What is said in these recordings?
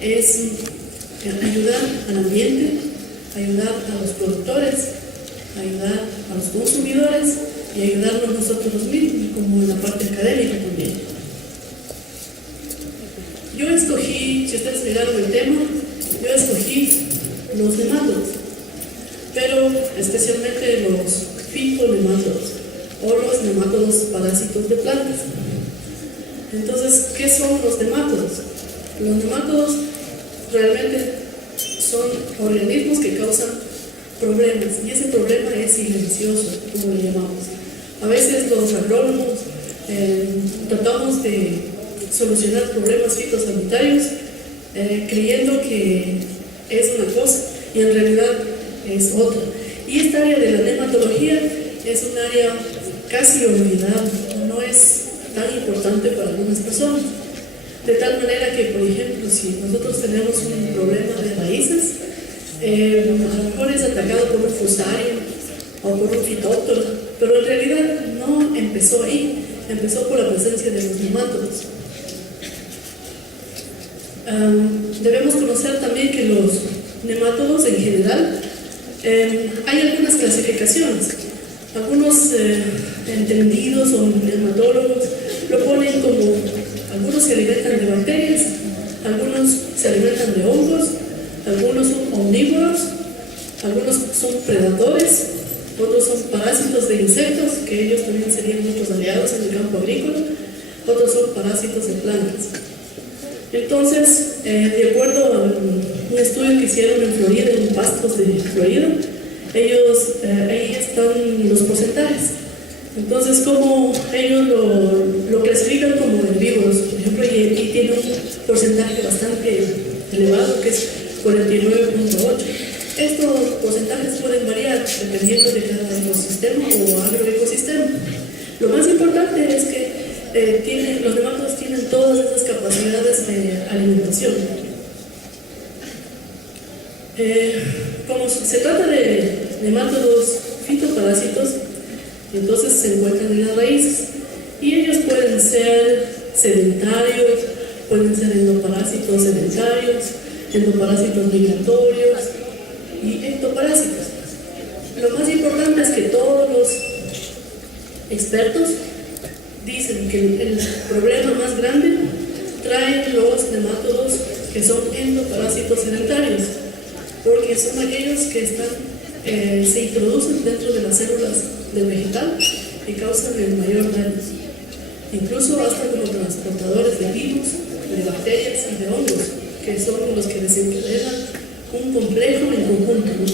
Es ayudar al ambiente, ayudar a los productores, ayudar a los consumidores y ayudarnos nosotros mismos, como en la parte académica también. Yo escogí, si ustedes miraron el tema, yo escogí los nemátodos, pero especialmente los fitonemátodos o los nemátodos parásitos de plantas. Entonces, ¿qué son los nemátodos? Los nemátodos realmente son organismos que causan problemas, y ese problema es silencioso, como le llamamos. A veces los agrónomos tratamos de solucionar problemas fitosanitarios creyendo que es una cosa y en realidad es otra. Y esta área de la nematología es un área casi olvidada, no es tan importante para algunas personas. De tal manera que, por ejemplo, si nosotros tenemos un problema de raíces, a lo mejor es atacado por un fusario o por un fitóptero, pero en realidad no empezó ahí, empezó por la presencia de los nemátodos. Debemos conocer también que los nemátodos en general, hay algunas clasificaciones. Algunos entendidos o nematólogos lo ponen como: algunos se alimentan de bacterias, algunos se alimentan de hongos, algunos son omnívoros, algunos son predadores, otros son parásitos de insectos, que ellos también serían nuestros aliados en el campo agrícola, otros son parásitos de plantas. Entonces, de acuerdo a un estudio que hicieron en Florida, en pastos de Florida, ahí están los porcentajes. Entonces, como ellos lo clasifican como herbívoros, por ejemplo, y tiene un porcentaje bastante elevado, que es 49.8. Estos porcentajes pueden variar dependiendo de cada ecosistema o agroecosistema. Lo más importante es que los nemátodos tienen todas esas capacidades de alimentación. Como se trata de nemátodos fitoparásitos, entonces se encuentran en las raíces y ellos pueden ser sedentarios, pueden ser endoparásitos sedentarios, endoparásitos migratorios y ectoparásitos. Lo más importante es que todos los expertos dicen que el problema más grande traen los nemátodos que son endoparásitos sedentarios, porque son aquellos que se introducen dentro de las células del vegetal y causan el mayor daño, incluso hasta como transportadores de virus, de bacterias y de hongos, que son los que desencadenan un complejo en conjunto, ¿no?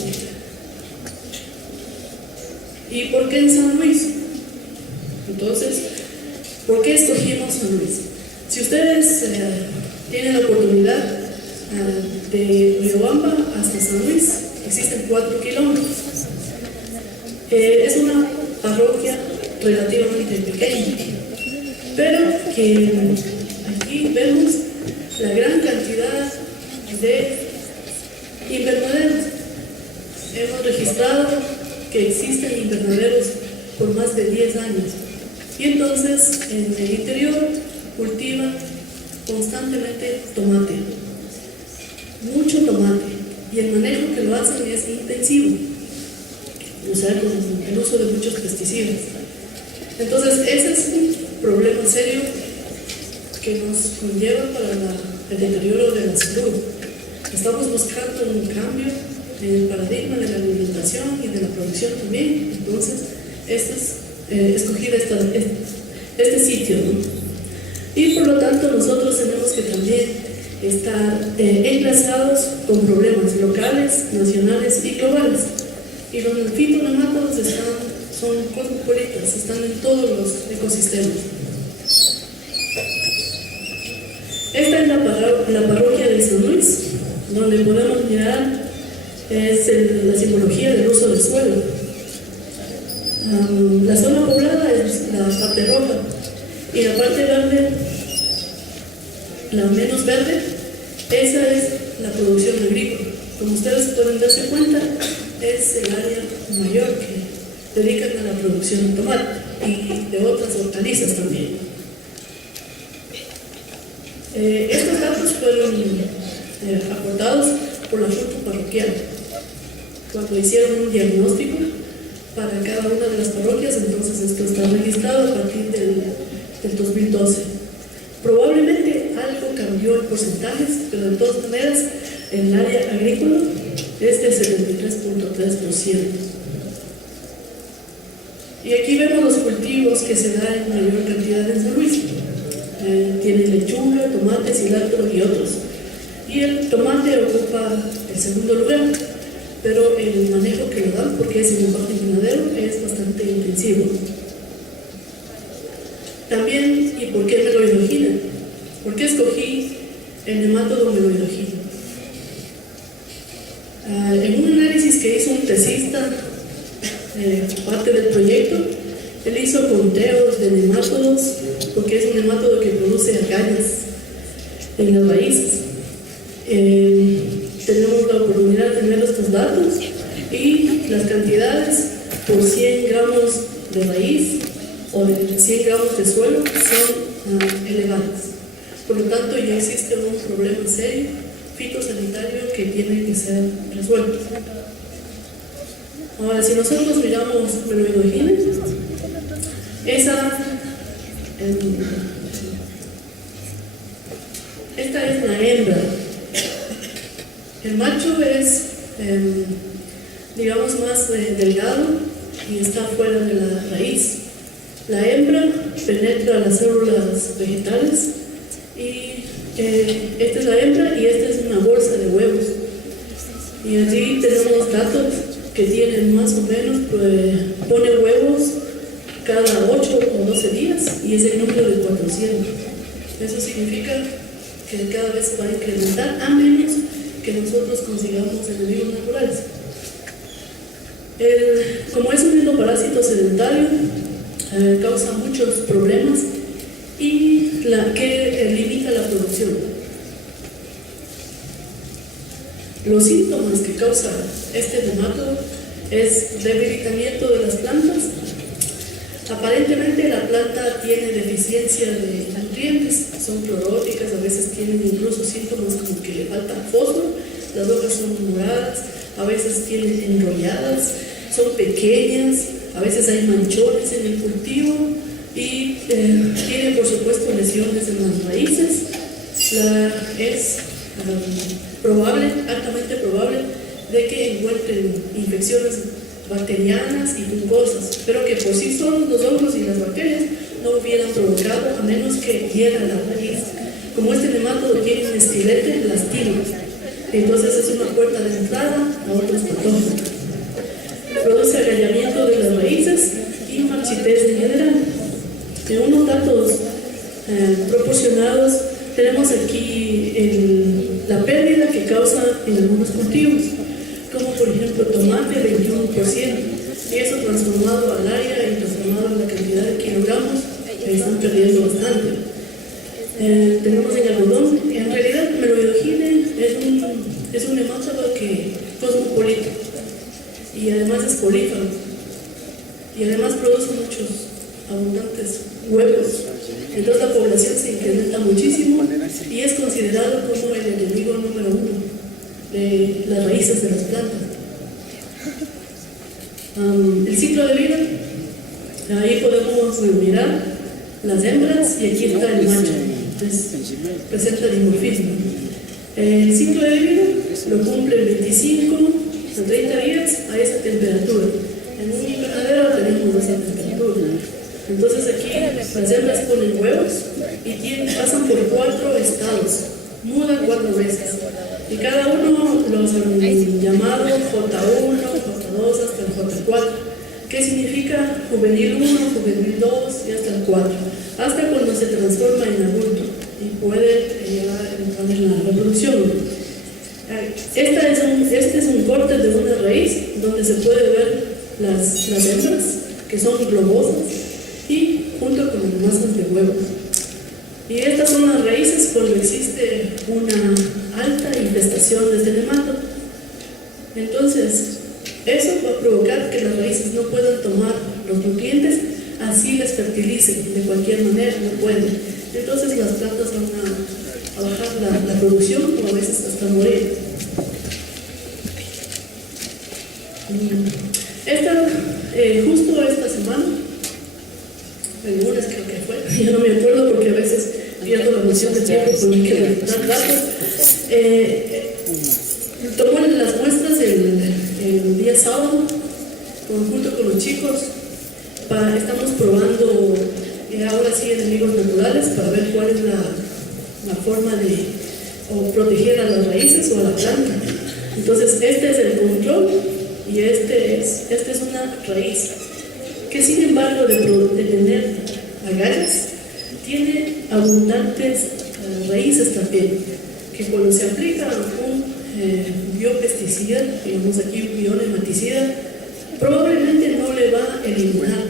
¿Y por qué en San Luis? Entonces, ¿por qué escogimos San Luis? Si ustedes tienen la oportunidad de Riobamba hasta San Luis, existen 4 kilómetros. Es una parroquia relativamente pequeña, pero que aquí vemos la gran cantidad de invernaderos. Hemos registrado que existen invernaderos por más de 10 años. Y entonces en el interior cultivan constantemente tomate, mucho tomate, y el manejo que lo hacen es intensivo, o sea, con el uso de muchos pesticidas. Entonces ese es un problema serio que nos conlleva para el deterioro de la salud. Estamos buscando un cambio en el paradigma de la alimentación y de la producción también. Entonces escogir este sitio, ¿no? Y por lo tanto nosotros tenemos que también estar enlazados con problemas locales, nacionales y globales. Y los fitonemátodos son cosmopolitas, están en todos los ecosistemas. Esta es la parroquia de San Luis, donde podemos mirar la simbología del uso del suelo. La zona poblada es la parte roja y la parte verde, la menos verde, esa es la producción agrícola. Como ustedes pueden darse cuenta, es el área mayor dedican a la producción de tomate y de otras hortalizas también. Estos datos fueron aportados por la Junta Parroquial cuando hicieron un diagnóstico para cada una de las parroquias. Entonces esto está registrado a partir del 2012. Probablemente algo cambió en porcentajes, pero de todas maneras en el área agrícola es de 73.3%. Y aquí vemos los cultivos que se dan en mayor cantidad en San Luis. Tiene lechuga, tomate, cilantro y otros. Y el tomate ocupa el segundo lugar, pero el manejo que lo dan, porque es en el parque invernadero, es bastante intensivo. También, ¿y por qué meloidogina? ¿Por qué escogí el nemátodo meloidogina? En un análisis que hizo un tesista, parte del proyecto, él hizo conteos de nemátodos, porque es un nemátodo que produce agallas en las raíces. Tenemos la oportunidad de tener estos datos y las cantidades por 100 gramos de raíz o de 100 gramos de suelo son elevadas. Por lo tanto, ya existe un problema serio fitosanitario que tiene que ser resuelto. Ahora, si nosotros miramos meloidogina, esta es la hembra. El macho es, digamos, más delgado y está fuera de la raíz. La hembra penetra las células vegetales y esta es la hembra y esta es una bolsa de huevos. Y allí tenemos datos que tienen más o menos, pone huevos cada 8 o 12 días y es el número de 400. Eso significa que cada vez se va a incrementar, a menos que nosotros consigamos enemigos naturales. Como es un endoparásito sedentario, causa muchos problemas y que limita la producción. Los síntomas que causa este nemátodo es debilitamiento de las plantas. Aparentemente la planta tiene deficiencia de nutrientes, son cloróticas, a veces tienen incluso síntomas como que le falta fósforo, las hojas son moradas, a veces tienen enrolladas, son pequeñas, a veces hay manchones en el cultivo y tienen por supuesto lesiones en las raíces. Es probable, altamente probable, de que encuentren infecciones bacterianas y fungosas, pero que por sí solos los hongos y las bacterias no hubieran provocado, a menos que hieran la raíz. Como este nemátodo tiene un estilete, lastima. Entonces es una puerta de entrada a otros patógenos. Produce agallamiento de las raíces y marchitez en general. En unos datos proporcionados tenemos aquí la pérdida que causa en algunos cultivos, como por ejemplo tomate 21%, y eso transformado al área y transformado en la cantidad de kilogramos, están perdiendo bastante. Tenemos el algodón. En realidad meloidogina es un nemátodo cosmopolita y además es polífero y además produce muchos abundantes huevos. Entonces la población se incrementa muchísimo y es considerado como el enemigo número 1 de las raíces de las plantas. El ciclo de vida, ahí podemos mirar las hembras y aquí está el macho. Entonces, presenta dimorfismo. El ciclo de vida lo cumple 25 a 30 días a esa temperatura. En un invernadero tenemos esa temperatura. Entonces aquí las hembras ponen huevos y pasan por 4 estados, mudan 4 veces. Y cada uno los han llamado J1, J2 hasta el J4. ¿Qué significa juvenil 1, juvenil 2 y hasta el 4? Hasta cuando se transforma en adulto y puede llegar a entrar en la reproducción. Este es un corte de una raíz donde se puede ver las hembras, que son globosas, y junto con las masas de huevos. Y estas son las raíces cuando existe una alta infestación de este nemátodo. Entonces, Eso va a provocar que las raíces no puedan tomar los nutrientes, así les fertilicen de cualquier manera, no pueden. Entonces las plantas van a bajar la producción o a veces hasta morir. Justo esta semana, el lunes creo que fue, ya no me acuerdo porque a veces pierdo la noción de tiempo por no quiero dar datos. Tomó las muestras el día sábado, junto con los chicos, estamos probando ahora sí enemigos naturales para ver cuál es la forma de proteger a las raíces o a la planta. Entonces este es el control y este es una raíz que, sin embargo, de tener agallas, tiene abundantes raíces también, que cuando se aplica un biopesticida, digamos aquí un bionematicida, probablemente no le va a eliminar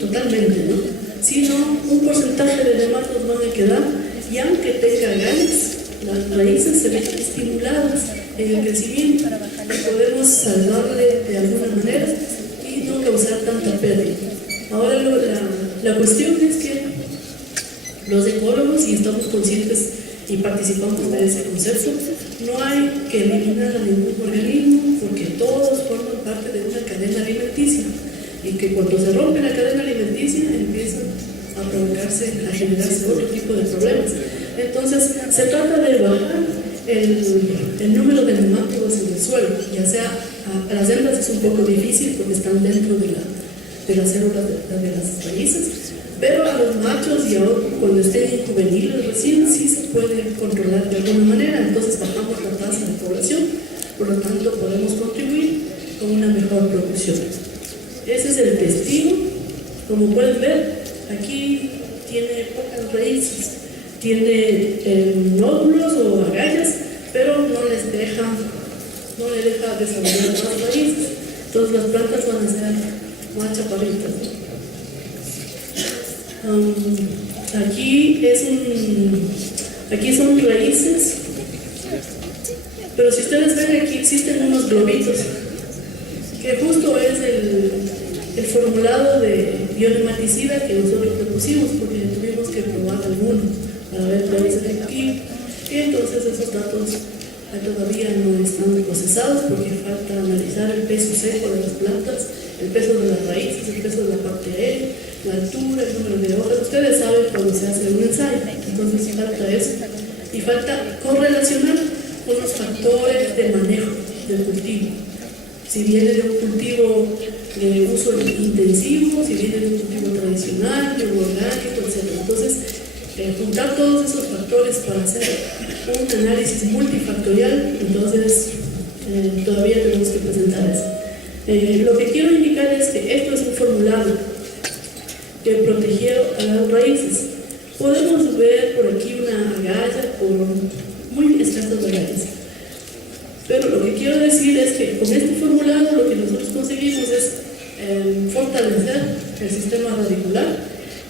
totalmente, ¿no? Sino un porcentaje de nematos van a quedar, y aunque tenga agallas, las raíces se ven estimuladas en el crecimiento y podemos salvarle de alguna manera y no causar tanta pérdida. Ahora la cuestión es que los ecólogos, y estamos conscientes y participamos de ese concepto, no hay que eliminar a ningún organismo porque todos forman parte de una cadena alimenticia, y que cuando se rompe la cadena alimenticia empiezan a provocarse, a generarse otro tipo de problemas. Entonces se trata de bajar el número de nemátodos en el suelo, ya sea a las hembras es un poco difícil porque están dentro de las células de las raíces, pero a los machos y cuando estén juveniles recién sí se puede controlar de alguna manera. Entonces bajamos la tasa de población, por lo tanto podemos contribuir con una mejor producción. Ese es el testigo. Como pueden ver, aquí tiene pocas raíces, tiene nódulos o agallas, pero no le deja desarrollar más raíces. Entonces las plantas van a ser más chaparritas, ¿no? Aquí son raíces, pero si ustedes ven, aquí existen unos globitos, que justo es el formulado de bionematicida que nosotros le pusimos, porque tuvimos que probar alguno para ver cuál es efectivo, y entonces esos datos todavía no están procesados porque falta analizar el peso seco de las plantas, el peso de las raíces, el peso de la parte aérea, la altura, el número de hojas. Ustedes saben cuando se hace un ensayo, entonces falta eso, y falta correlacionar con los factores de manejo del cultivo. Si viene de un cultivo de uso intensivo, si viene de un cultivo tradicional, de un orgánico, etc. Entonces, juntar todos esos factores para hacer un análisis multifactorial, entonces todavía tenemos que presentar eso. Lo que quiero indicar es que esto es un formulado que protegió a las raíces. Podemos ver por aquí una agalla muy escasas agallas. Pero lo que quiero decir es que con este formulado lo que nosotros conseguimos es fortalecer el sistema radicular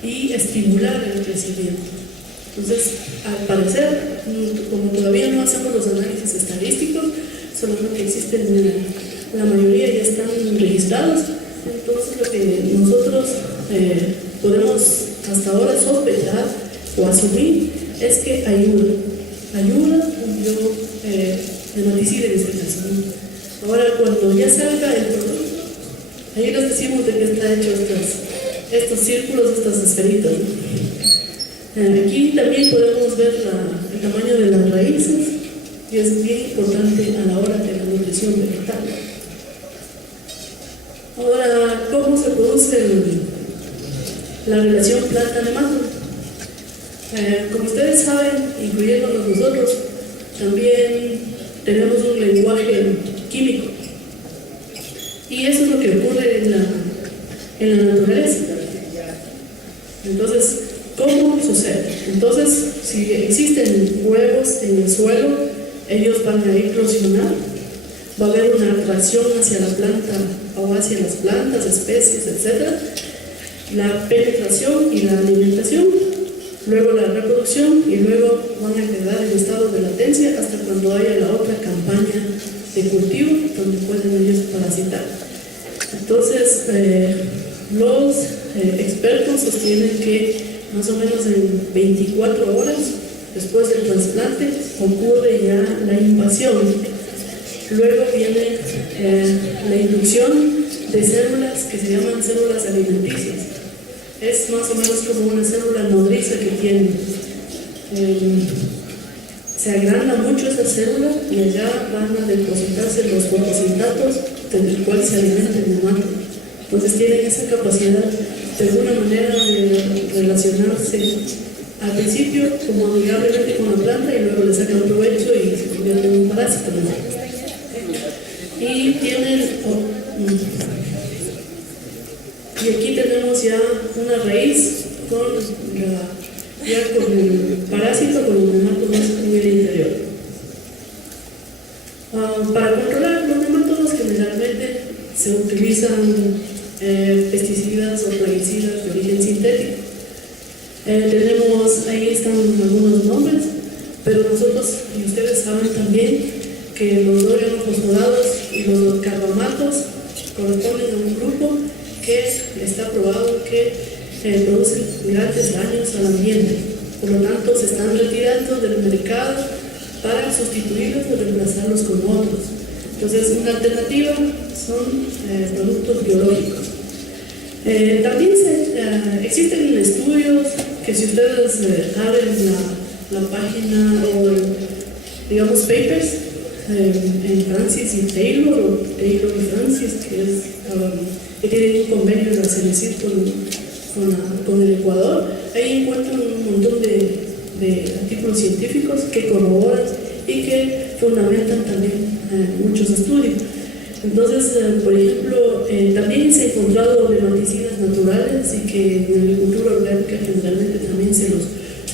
y estimular el crecimiento. Entonces, al parecer, como todavía no hacemos los análisis estadísticos, solamente existen, la mayoría ya están registrados, entonces lo que nosotros podemos hasta ahora sospechar o asumir es que ayuda un bionematicida en este caso. Ahora, cuando ya salga el producto, ahí les decimos de qué está hecho estos círculos, estas esferitas, ¿no? Aquí también podemos ver el tamaño de las raíces, y es bien importante a la hora de la nutrición vegetal. Ahora, ¿cómo se produce la relación planta-nemato? Como ustedes saben, incluyéndonos nosotros, también tenemos un lenguaje químico, y eso es lo que ocurre en la naturaleza. Entonces, ¿cómo sucede? Entonces, si existen huevos en el suelo, ellos van a eclosionar, va a haber una atracción hacia la planta o hacia las plantas, especies, etc. La penetración y la alimentación, luego la reproducción, y luego van a quedar en estado de latencia hasta cuando haya la otra campaña de cultivo donde pueden ellos incapacitar. Entonces, los expertos sostienen que más o menos en 24 horas después del trasplante ocurre ya la invasión. Luego viene la inducción de células que se llaman células alimenticias. Es más o menos como una célula nodriza que tiene. Se agranda mucho esa célula y allá van a depositarse los fotosintactos del cual se alimenta el nemátodo. Entonces tienen esa capacidad de alguna manera de relacionarse al principio como amigablemente con la planta y luego le sacan provecho y se convierte en un parásito, ¿no? Y tienen y aquí tenemos ya una raíz con el parásito, con el nemátodo en el interior. Para controlar los nemátodos generalmente se utilizan pesticidas o plaguicidas de origen sintético. Ahí están algunos nombres, pero nosotros y ustedes saben también que los organofosforados y los carbamatos corresponden a un grupo que está probado que produce grandes daños al ambiente. Por lo tanto, se están retirando del mercado para sustituirlos o reemplazarlos con otros. Entonces, una alternativa son productos biológicos. También existen estudios que si ustedes abren la página o digamos papers en Francis y Taylor o Taylor y Francis que tienen un convenio de CENESID con el Ecuador, ahí encuentran un montón de artículos científicos que corroboran y que fundamentan también muchos estudios. Entonces, por ejemplo, también se han encontrado nematicidas naturales y que en la agricultura orgánica generalmente también se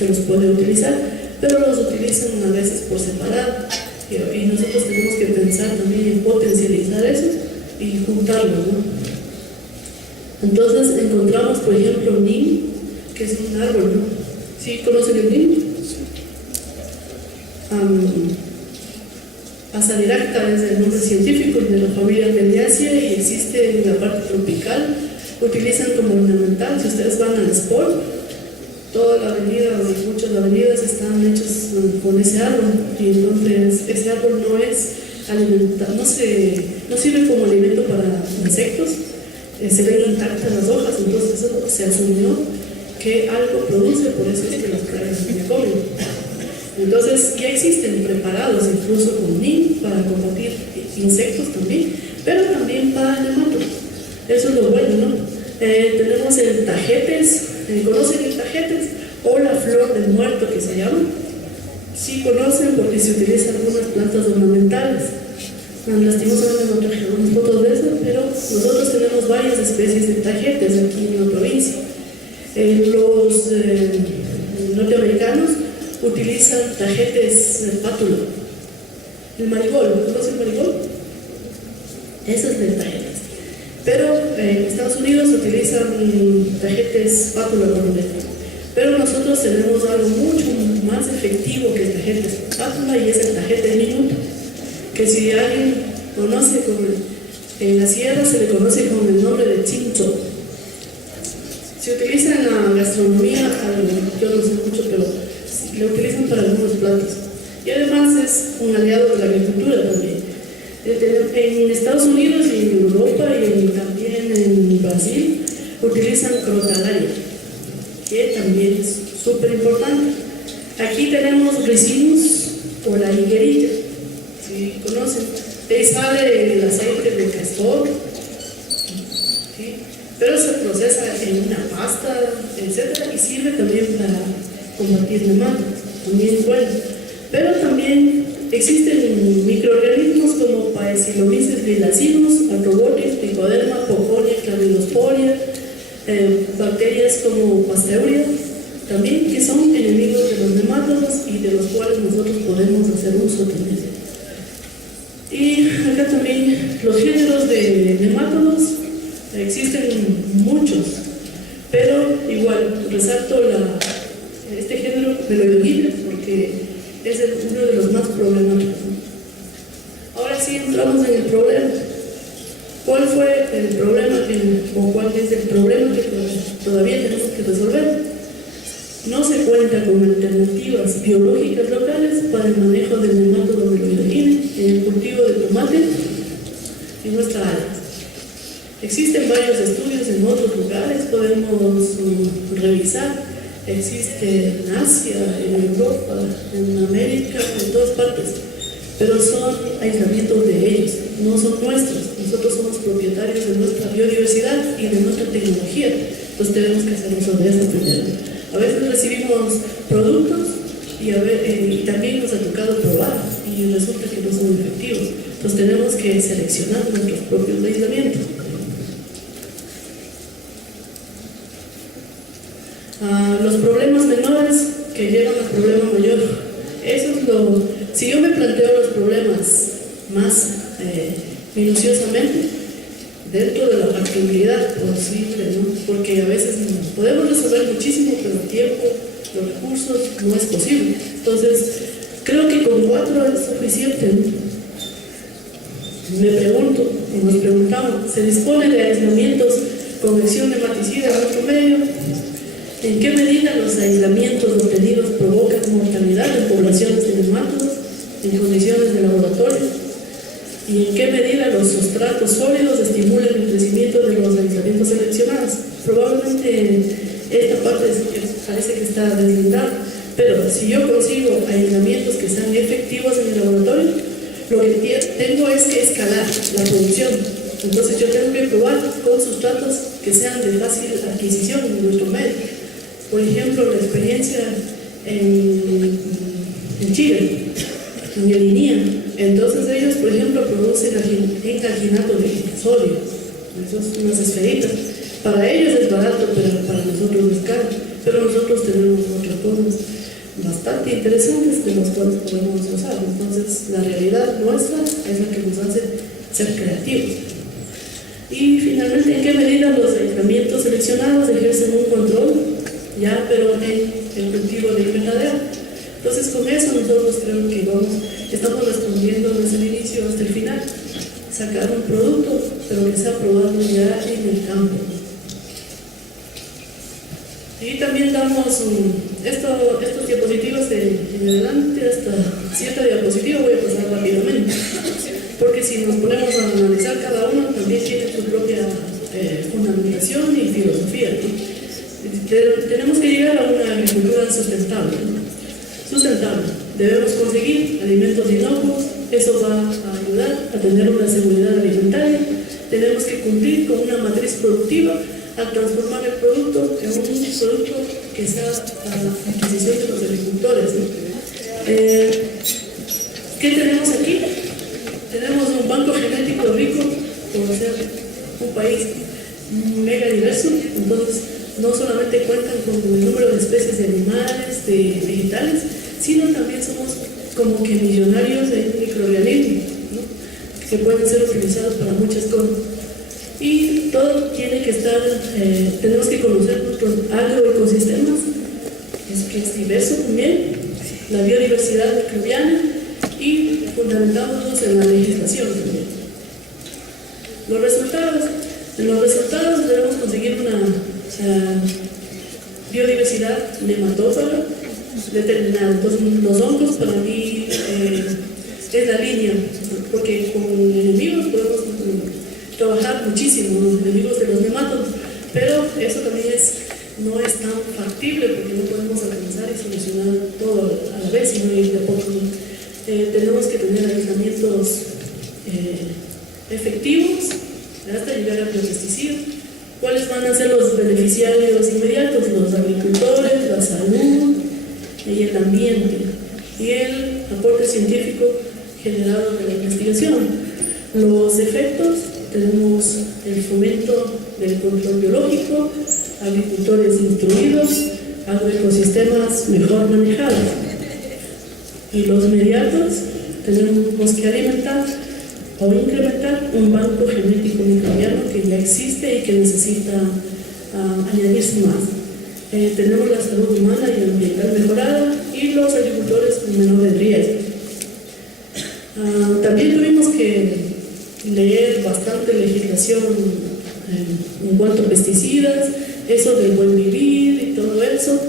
los puede utilizar, pero los utilizan a veces por separado. Y nosotros tenemos que pensar también en potencializar eso y juntarlo, ¿no? Entonces encontramos, por ejemplo, NIM, que es un árbol, ¿no? ¿Sí conocen el NIM? Azadiracta es el nombre científico de la familia Meliaceae y existe en la parte tropical. Utilizan como ornamental. Si ustedes van al Sport, toda la avenida o muchas avenidas están hechas con ese árbol, y entonces ese árbol no es alimentar, no sirve como alimento para insectos, se ven intactas las hojas, entonces eso se asumió que algo produce, por eso es que las plagas se comen. Entonces ya existen preparados incluso con NIM para combatir insectos también, pero también para nemátodos. Eso es lo bueno, ¿no? Tenemos el tagetes. ¿Conocen el tagetes? O la flor del muerto que se llama. Sí conocen porque se utilizan algunas plantas ornamentales. Lastimosamente no traje algunas fotos de eso, pero nosotros tenemos varias especies de tagetes aquí en la provincia. Los norteamericanos utilizan tagetes pátula. El marigold, ¿conocen el marigold? Ese es de tagetes. Pero en Estados Unidos utilizan tagetes pátula columeta. Pero nosotros tenemos algo mucho más efectivo que el tagetes pátula y es el tajete minuto, que si alguien conoce en la sierra se le conoce con el nombre de chincho. Se utiliza en la gastronomía, yo no sé mucho, pero lo utilizan para algunos platos. Y además es un aliado de la agricultura también. En Estados Unidos y en Europa y también en Brasil utilizan crotalaria, que también es súper importante. Aquí tenemos ricinus o la higuerilla, si conocen. De ahí sale el aceite de castor, ¿sí? Pero se procesa en una pasta, etc. Y sirve también para combatir nematodos, también es bueno. Pero también existen microorganismos como Paecilomyces vilacinus, Acrobotis, Trichoderma, Poconia, Clavidosporia, bacterias como Pasteuria, también que son enemigos de los nemátodos y de los cuales nosotros podemos hacer uso también. Y acá también los géneros de nemátodos, existen muchos, pero igual resalto este género Meloidogyres porque es uno de los más problemáticos. Ahora sí entramos en el problema. el problema o cuál es el problema que todavía tenemos que resolver. No se cuenta con alternativas biológicas locales para el manejo del nemátodo meloidogine en el cultivo de tomate en nuestra área. Existen varios estudios en otros lugares, podemos revisar. Existe en Asia, en Europa, en América, en todas partes, pero son aislamientos de ellos, no son nuestros. Nosotros somos propietarios de nuestra biodiversidad y de nuestra tecnología, entonces tenemos que hacer uso de eso primero. A veces recibimos productos y también nos ha tocado probar y resulta que no son efectivos, entonces tenemos que seleccionar nuestros propios aislamientos. Los problemas menores que llevan al problema mayor. Eso es si yo me planteo los problemas más minuciosamente, dentro de la factibilidad posible, ¿no? Porque a veces podemos resolver muchísimo, pero el tiempo, los recursos, no es posible. Entonces, creo que con 4 es suficiente, ¿no? Me pregunto, y nos preguntamos, ¿se dispone de aislamientos con acción nematicida en nuestro medio? ¿En qué medida los aislamientos obtenidos provocan mortalidad en poblaciones de nemátodos en condiciones de laboratorio? ¿Y en qué medida los sustratos sólidos estimulan el crecimiento de los aislamientos seleccionados? Probablemente esta parte parece que está deslindada, pero si yo consigo aislamientos que sean efectivos en el laboratorio, lo que tengo es que escalar la producción. Entonces yo tengo que probar con sustratos que sean de fácil adquisición en nuestro medio. Por ejemplo, la experiencia en Chile, en Guinea. Entonces ellos, por ejemplo, producen encalcinato de sodio, esas son unas esferitas. Para ellos es barato, pero para nosotros es caro. Pero nosotros tenemos otras cosas bastante interesantes de las cuales podemos usar. Entonces, la realidad nuestra es la que nos hace ser creativos. Y finalmente, ¿en qué medida los aislamientos seleccionados ejercen un control? Ya, pero en el cultivo de invernadero. Entonces, con eso nosotros creo que estamos respondiendo desde el inicio hasta el final. Sacar un producto, pero que sea probado ya en el campo. Y también damos estos diapositivas en adelante, hasta cierta diapositiva voy a pasar rápidamente. Porque si nos ponemos a analizar cada uno, también tiene su propia fundamentación y filosofía, ¿no? Tenemos que llegar a una agricultura sustentable. Debemos conseguir alimentos inocuos, eso va a ayudar a tener una seguridad alimentaria. Tenemos que cumplir con una matriz productiva al transformar el producto en un producto que sea a la adquisición de los agricultores, ¿no? ¿Qué tenemos aquí? Tenemos un banco genético rico, por ser un país mega diverso. Entonces, no solamente cuentan con el número de especies de animales, de vegetales, sino también somos como que millonarios de microorganismos, ¿no? Que pueden ser utilizados para muchas cosas. Y todo tiene que estar, tenemos que conocer nuestros agroecosistemas, que es diverso también, la biodiversidad microbiana y fundamentándonos en la legislación también. En los resultados debemos conseguir una biodiversidad nematófaga determinada. Entonces, los hongos para mí es la línea, porque con enemigos podemos trabajar muchísimo, los enemigos de los nemátodos, pero eso también no es tan factible porque no podemos alcanzar y solucionar todo a la vez, sino ir de a poco. Tenemos que tener aislamientos efectivos hasta llegar al pesticida. ¿Cuáles van a ser los beneficiarios inmediatos? Los agricultores, la salud y el ambiente, y el aporte científico generado de la investigación. Los efectos: tenemos el fomento del control biológico, agricultores instruidos, agroecosistemas mejor manejados. Y los mediatos: tenemos que alimentar o incrementar un banco genético microbiano que ya existe y que necesita añadirse más. Tenemos la salud humana y ambiental mejorada y los agricultores con menores riesgos. También tuvimos que leer bastante legislación en cuanto a pesticidas, eso del buen vivir y todo eso.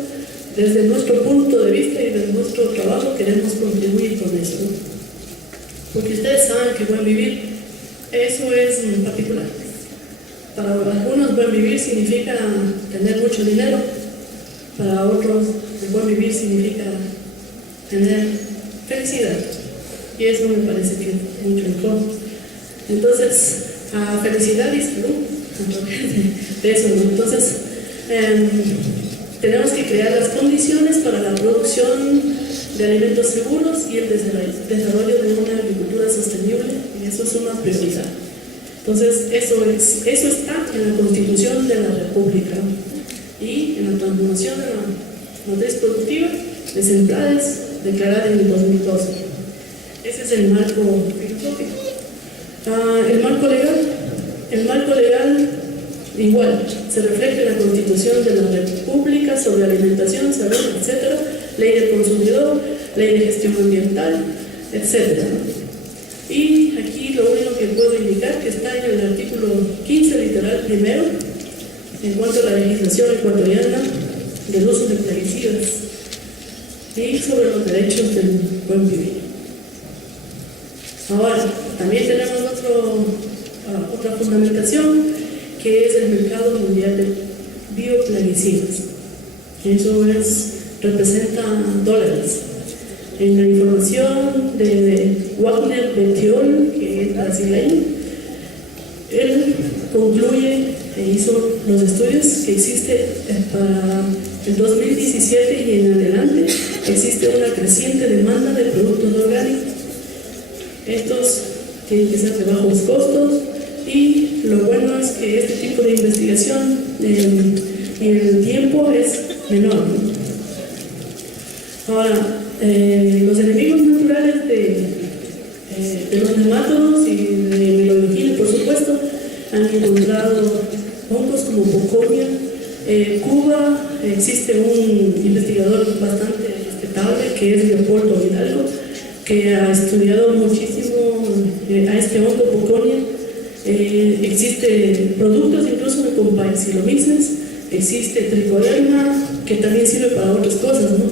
Desde nuestro punto de vista y desde nuestro trabajo queremos contribuir con eso, ¿no? Porque ustedes saben que buen vivir, eso es particular. Para algunos buen vivir significa tener mucho dinero, para otros el buen vivir significa tener felicidad, y eso me parece que es mucho mejor. Entonces, felicidad y salud, de eso, ¿no? Entonces, tenemos que crear las condiciones para la producción de alimentos seguros y el desarrollo de una agricultura sostenible, y eso es una prioridad. Entonces, eso está en la Constitución de la República y en la transformación de la matriz productiva de centrales declarada en el 2012. Ese es el marco filosófico. El marco legal igual se refleja en la Constitución de la República sobre alimentación, salud, etc., ley del consumidor, ley de gestión ambiental, etc. Y aquí lo único que puedo indicar que está en el artículo 15, literal primero, en cuanto a la legislación ecuatoriana del uso de plaguicidas y sobre los derechos del buen vivir. Ahora, también tenemos otra fundamentación, que es el mercado mundial de bioplaguicidas. Eso representa dólares. En la información de Wagner Bettiol, que es brasileño, él concluye e hizo los estudios que existe para el 2017 y en adelante, existe una creciente demanda de productos orgánicos. Estos tienen que ser de bajos costos, y lo bueno es que este tipo de investigación y el tiempo es menor, ¿no? Ahora, los enemigos naturales de los nemátodos y de meloidogine, por supuesto, han encontrado hongos como Poconia. Cuba, existe un investigador bastante respetable que es Leopoldo Hidalgo, que ha estudiado muchísimo a este hongo Poconia. Existe productos incluso de compaxilomyces, existe tricoderma, que también sirve para otras cosas, ¿no?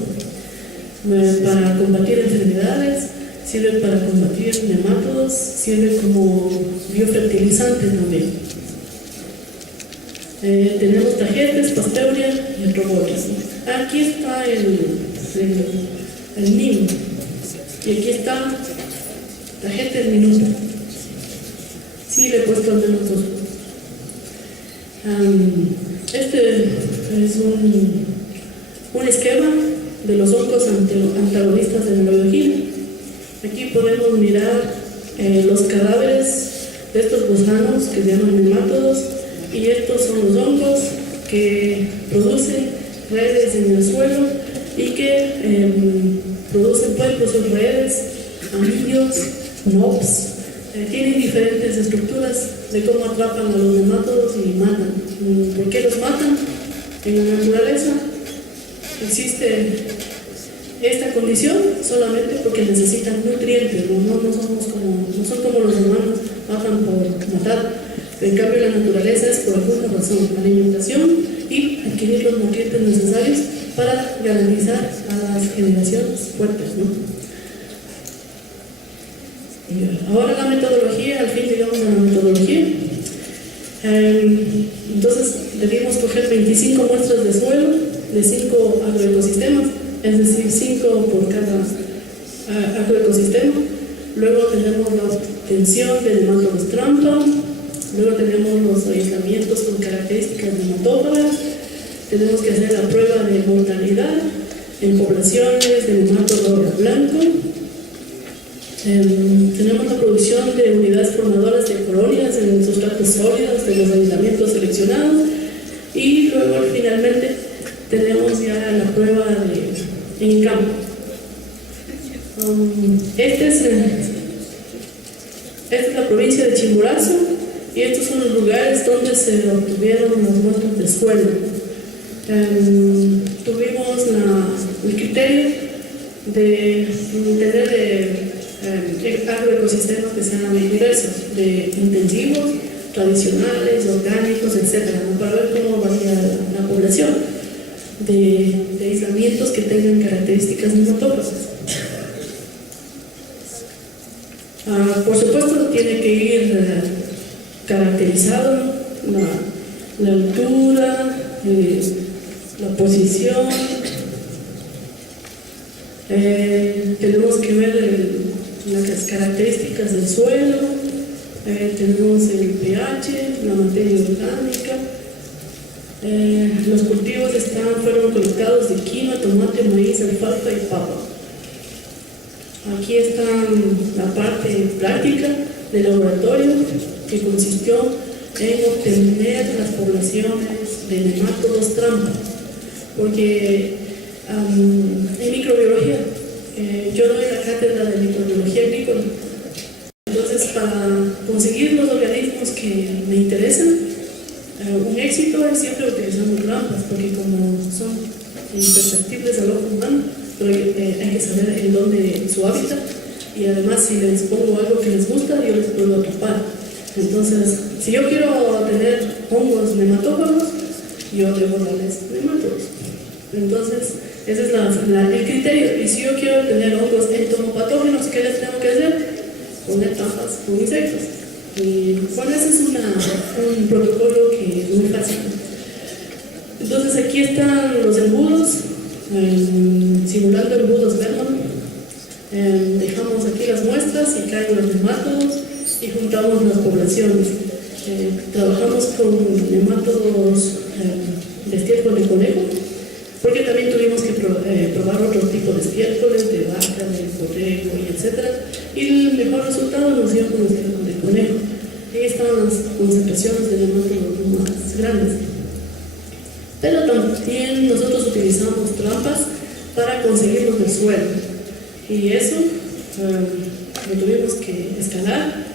Para combatir enfermedades, sirve para combatir nemátodos, sirve como biofertilizante también. Tenemos tagetes, pasteuria y atrobotas, ¿no? Aquí está el NIM, y aquí está tajete minuto. Sí, le he puesto al menos dos. Este es un esquema de los hongos antagonistas de la biología. Aquí podemos mirar los cadáveres de estos gusanos que se llaman nemátodos, y estos son los hongos que producen redes en el suelo y que pueden producir redes, anillos, NOPs. Tienen diferentes estructuras de cómo atrapan a los nemátodos y matan. ¿Por qué los matan? En la naturaleza existe esta condición solamente porque necesitan nutrientes, no son como los humanos, matan por matar. En cambio, la naturaleza es por alguna razón, alimentación y adquirir los nutrientes necesarios para garantizar a las generaciones fuertes, ¿no? Ahora la metodología, al fin llegamos a la metodología. Entonces debimos coger 25 muestras de suelo de 5 agroecosistemas, es decir, 5 por cada agroecosistema. Luego tenemos la obtención de nemátodos trampa, luego tenemos los aislamientos con características nematófagas, tenemos que hacer la prueba de mortalidad en poblaciones de nemátodo blanco. Tenemos la producción de unidades formadoras de colonias en sustratos sólidos de los aislamientos seleccionados, y luego finalmente tenemos ya la prueba en campo. Esta es la provincia de Chimborazo, y estos son los lugares donde se obtuvieron las muestras de suelo. Tuvimos el criterio de tener agroecosistemas que sean diversos, de intensivos, tradicionales, orgánicos, etc., ¿no? Para ver cómo varía la población, de aislamientos que tengan características nematófagas. Por supuesto, tiene que ir caracterizado la altura, la posición. Tenemos que ver las características del suelo, tenemos el pH, la materia orgánica. Los cultivos fueron colocados de quinoa, tomate, maíz, alfalfa y papa. Aquí está la parte práctica del laboratorio, que consistió en obtener las poblaciones de nemátodos trampa, porque en microbiología, yo doy la cátedra de microbiología agrícola. Entonces, para conseguir los organismos que me interesan, un éxito es siempre utilizando trampas, porque como son imperceptibles al ojo humano, pero hay que saber en dónde su hábitat, y además si les pongo algo que les gusta, yo les puedo atrapar. Entonces, si yo quiero tener hongos nematófagos, yo debo darles nemátodos. Entonces, ese es el criterio. Y si yo quiero tener hongos entomopatógenos, ¿qué les tengo que hacer? Poner trampas con insectos. Y bueno, ese es un protocolo que es muy fácil. Entonces, aquí están los embudos, simulando embudos Berman. Dejamos aquí las muestras y caen los nemátodos y juntamos las poblaciones. Trabajamos con nemátodos de estiércol de conejo, porque también tuvimos que probar otro tipo de estiércoles, de vaca, de borrego, etc. Y el mejor resultado nos dio con estiércol de conejo. Ahí estaban las concentraciones de nemátodos más grandes. Pero también nosotros utilizamos trampas para conseguirlos del suelo. Y eso lo tuvimos que escalar,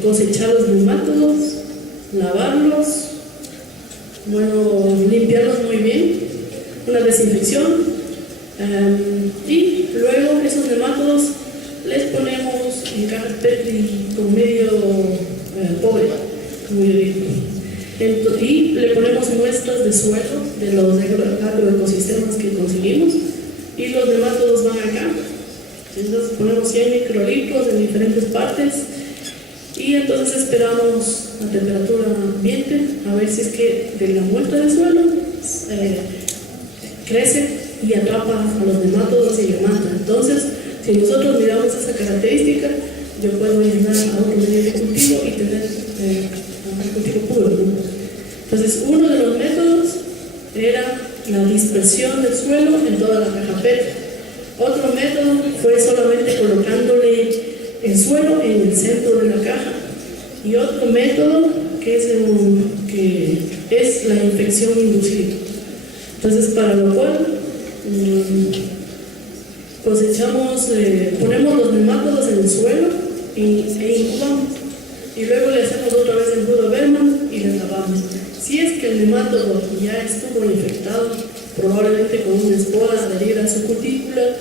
cosechar los nemátodos, lavarlos, bueno, limpiarlos muy bien, una desinfección, y luego esos nemátodos les ponemos en cajas Petri con medio pobre, como yo digo. Y le ponemos muestras de suelo de los agroecosistemas que conseguimos, y los nemátodos van acá. Entonces ponemos 100 microlitros en diferentes partes, y entonces esperamos a temperatura ambiente a ver si es que de la muestra del suelo crece y atrapa a los nemátodos y los mata. Entonces, si nosotros miramos esa característica, yo puedo llegar a otro medio de cultivo y tener un cultivo puro, ¿no? Entonces, uno de los métodos era la dispersión del suelo en toda la caja PET. Otro método fue solamente colocándole el suelo en el centro de la caja. Y otro método que es la infección inducida. Entonces, para lo cual cosechamos, ponemos los nemátodos en el suelo e incubamos. Y luego le hacemos otra vez el embudo Berman y le lavamos. Si es que el nemátodo ya estuvo infectado, probablemente con una espora adherida a su cutícula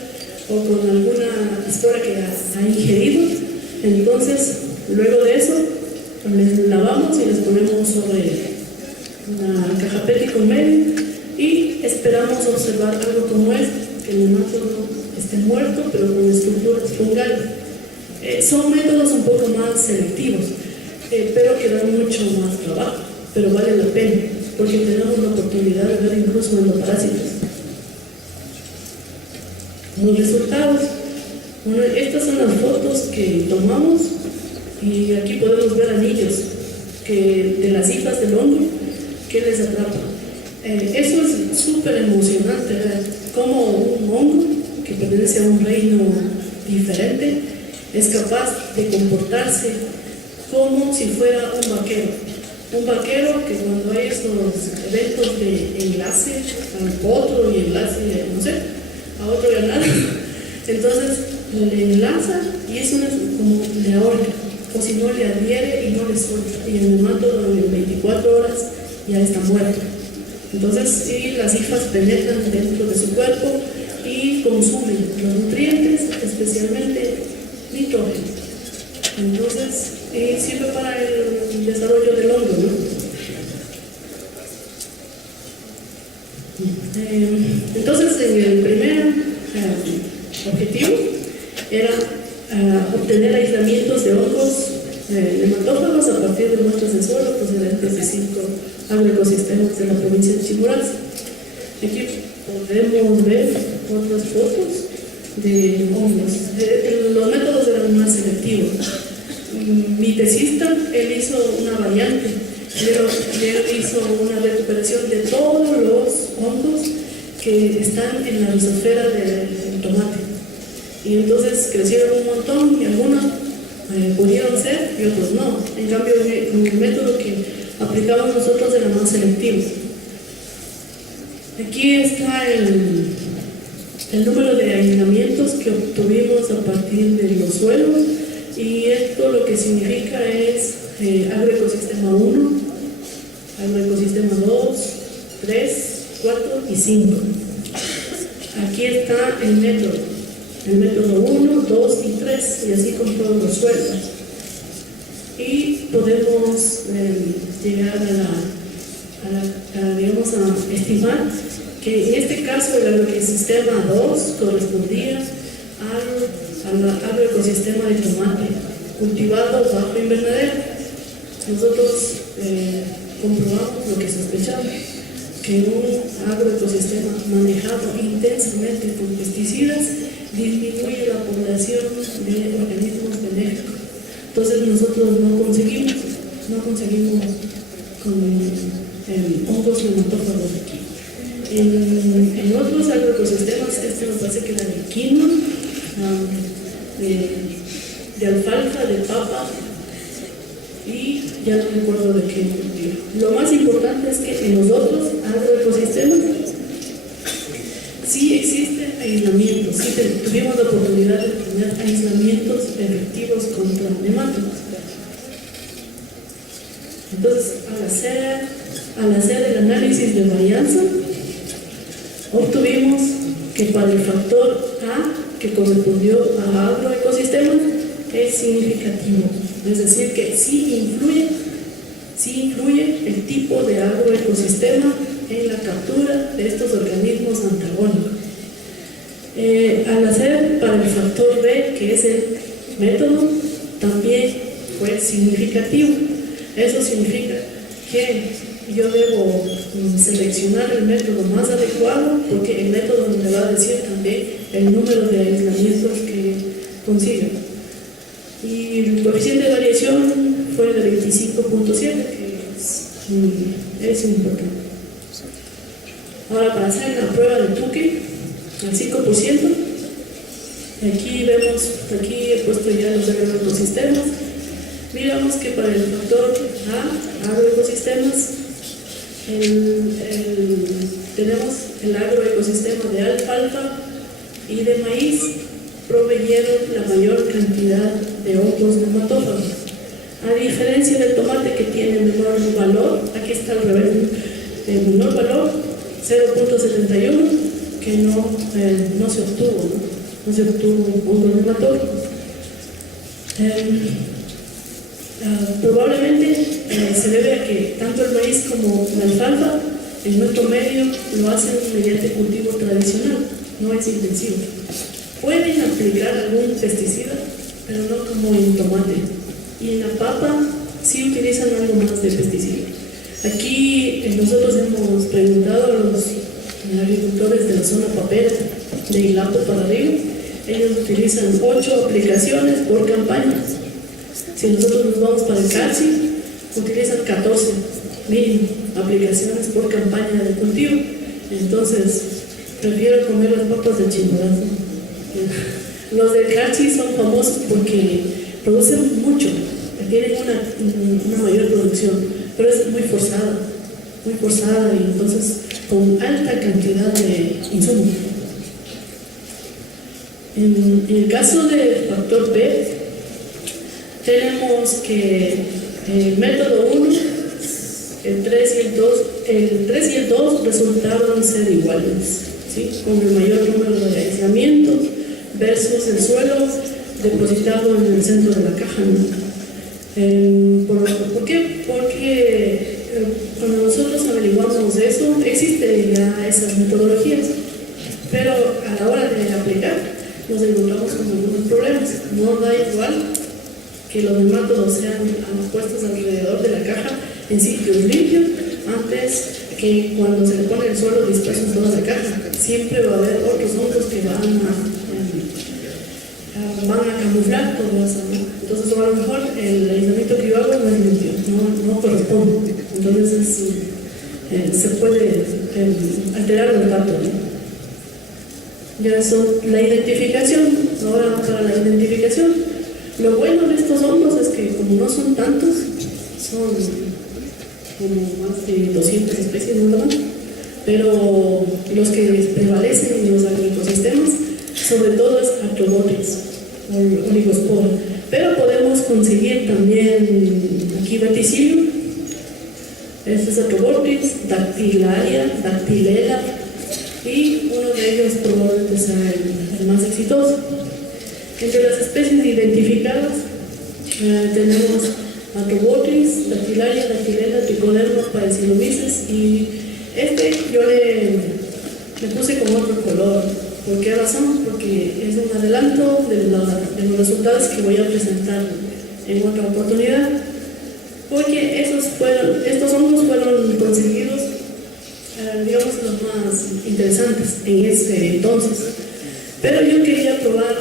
o con alguna espora que ha ingerido, entonces luego de eso les lavamos y les ponemos sobre una caja Petri con medio y esperamos observar algo como este, que el nemátodo esté muerto pero con estructuras fungales. Son métodos un poco más selectivos, pero que dan mucho más trabajo, pero vale la pena, porque tenemos la oportunidad de ver incluso endoparásitos. Los resultados. Bueno, estas son las fotos que tomamos y aquí podemos ver anillos de las hijas del hongo que les atrapan. Eso es súper emocionante, ¿verdad? Como un hongo que pertenece a un reino diferente es capaz de comportarse como si fuera un vaquero. Un vaquero que cuando hay estos eventos de enlace al potro y enlace, no sé, a otro ganado, entonces le enlaza y eso como le ahorca, o si no le adhiere y no le suelta, y el nemátodo en 24 horas ya está muerto. Entonces sí, las hifas penetran dentro de su cuerpo y consumen los nutrientes, especialmente nitrógeno. Entonces, sirve para el desarrollo del hongo, ¿no? Entonces, en el primer objetivo era obtener aislamientos de hongos nematófagos a partir de muestras de suelo procedentes de 5 agroecosistemas de la provincia de Chimborazo. Aquí podemos ver otras fotos de hongos. Los métodos eran más selectivos. Mi tesista, él hizo una variante, él hizo una recuperación de todos los hongos que están en la rizosfera del tomate. Y entonces crecieron un montón y algunos pudieron ser y otros no. En cambio, con el método que aplicamos nosotros era más selectivo. Aquí está el número de aislamientos que obtuvimos a partir de los suelos, y esto lo que significa es agroecosistema 1, agroecosistema 2, 3, 4 y 5. Aquí está el método 1, 2 y 3, y así con todos los suelos. Y podemos llegar digamos, a estimar que en este caso el agroecosistema 2 correspondía al agroecosistema de tomate cultivado bajo invernadero. Nosotros comprobamos lo que sospechamos, que un agroecosistema manejado intensamente con pesticidas disminuye la población de organismos benéficos. Entonces nosotros no conseguimos con hongos nematófagos aquí. En otros agroecosistemas, este nos parece que era de quinoa, de alfalfa, de papa, y ya no recuerdo de qué. Lo más importante es que en los otros agroecosistemas sí existen aislamientos, sí tuvimos la oportunidad de tener aislamientos efectivos contra nematodos. Entonces, al hacer el análisis de varianza, obtuvimos que para el factor A, que correspondió a agroecosistemas, es significativo. Es decir, que sí influye el tipo de agroecosistema en la captura de estos organismos antagónicos. Al hacer para el factor B, que es el método, también fue significativo. Eso significa que yo debo seleccionar el método más adecuado, porque el método me va a decir también el número de aislamientos que consiga. Y el coeficiente de variación fue de 25.7, que es importante. Ahora, para hacer la prueba de Tuque, al 5%, aquí he puesto ya los agroecosistemas. Miramos que para el factor A, agroecosistemas, tenemos el agroecosistema de alfalfa y de maíz proveyeron la mayor cantidad de hongos nematófagos. A diferencia del tomate, que tiene menor valor, aquí está al revés, el menor valor, 0.71, que no se obtuvo hongos nematófagos. Probablemente se debe a que tanto el maíz como la alfalfa en nuestro medio lo hacen mediante cultivo tradicional, no es intensivo. Pueden aplicar algún pesticida, pero no como en tomate. Y en la papa sí utilizan algo más de pesticida. Aquí nosotros hemos preguntado a los agricultores de la zona papera, de Ilapo para arriba. Ellos utilizan 8 aplicaciones por campaña. Si nosotros nos vamos para el calcio, utilizan 14 mínimo aplicaciones por campaña de cultivo. Entonces, prefiero comer las papas de Chimborazo. Los del calcio son famosos porque producen mucho, tienen una mayor producción, pero es muy forzada y entonces con alta cantidad de insumos. En el caso del factor B, tenemos que el método 1, el 3 y el 2 resultaron ser iguales, ¿sí? Con el mayor número de aislamientos versus el suelo depositado en el centro de la caja, ¿no? ¿Por qué? Porque cuando nosotros averiguamos eso, existen ya esas metodologías, pero a la hora de aplicar nos encontramos con algunos problemas. No da igual que los nematodos sean puestos alrededor de la caja en sitios limpios antes que cuando se le pone el suelo disperso en toda la caja. Siempre va a haber otros hongos que van a camuflar todo eso, ¿no? Entonces a lo mejor el aislamiento que yo hago no es limpio, no corresponde. Entonces se puede alterar los datos, ¿no? Ya eso, la identificación. Ahora para la identificación, lo bueno de estos hongos es que como no son tantos, son como más de 200 especies nada más, pero los que prevalecen en los agroecosistemas sobre todo es Archaeopteryx o Oligospora, pero podemos conseguir también aquí Verticillium, este es Archaeopteryx, Dactylaria, Dactylela, y uno de ellos probablemente sea el más exitoso. Entre las especies identificadas tenemos Archaeopteryx, Dactylaria, Dactylela, Trichoderma, Paraxylomyces, y yo le puse con otro color. ¿Por qué razón? Porque es un adelanto de los resultados que voy a presentar en otra oportunidad, porque estos hongos fueron conseguidos, digamos, los más interesantes en ese entonces. Pero yo quería probar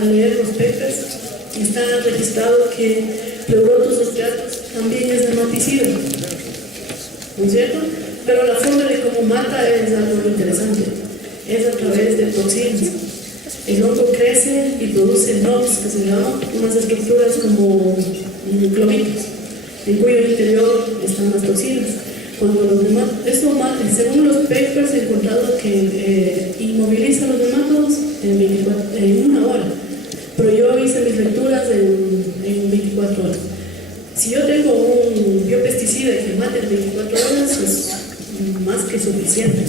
al leer los papers. Está registrado que Pleurotus striatus también es nematicida, ¿no es cierto? Pero la forma de cómo mata es algo interesante, es a través de toxinas. El hongo crece y produce NOx, que se llaman unas estructuras como clovitos, en cuyo interior están las toxinas. Cuando los según los papers he encontrado que inmoviliza los nematodos en 1 hora, pero yo hice mis lecturas en 24 horas. Si yo tengo un biopesticida que mate en 24 horas, es más que suficiente.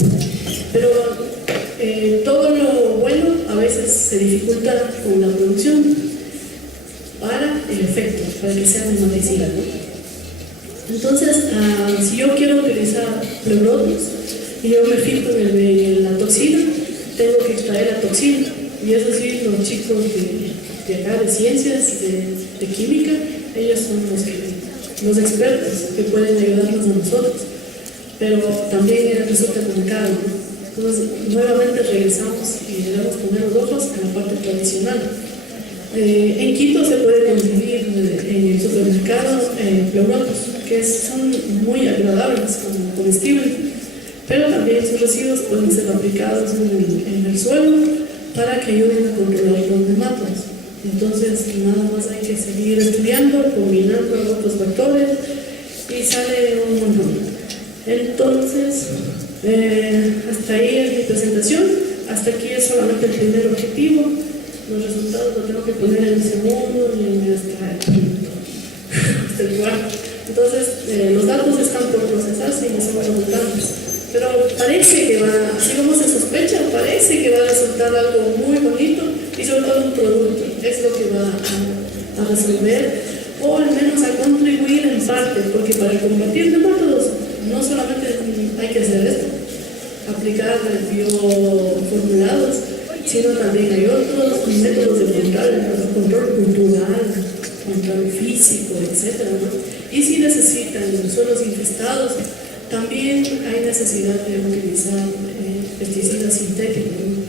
Pero todo lo bueno a veces se dificulta con la producción para el efecto, para que sea nematicida, ¿no? Entonces, si yo quiero utilizar Pleurotus y yo me fijo en la toxina, tengo que extraer la toxina. Y eso sí, los chicos de acá de ciencias, de química, ellos son los expertos que pueden ayudarnos a nosotros. Pero también resulta complicado, ¿no? Entonces, nuevamente regresamos y debemos poner los ojos en la parte tradicional. En Quito se puede conseguir en el supermercado Pleurotus, que son muy agradables como comestibles, pero también sus residuos pueden ser aplicados en el suelo para que ayuden a controlar los nematodos. Entonces, nada más hay que seguir estudiando, combinando otros factores y sale un montón. Entonces, hasta ahí es mi presentación. Hasta aquí es solamente el primer objetivo. Los resultados los tengo que poner en el segundo y hasta el cuarto. Entonces, los datos están por procesarse y no son abundantes. Pero parece que así como se sospecha, parece que va a resultar algo muy bonito y sobre todo un producto. Es lo que va a resolver o al menos a contribuir en parte, porque para combatir nematodos no solamente hay que hacer esto, aplicar bioformulados, sino también hay otros métodos de control cultural, control físico, etc., ¿no? Y si necesitan suelos infestados, también hay necesidad de utilizar pesticidas sintéticos, ¿no?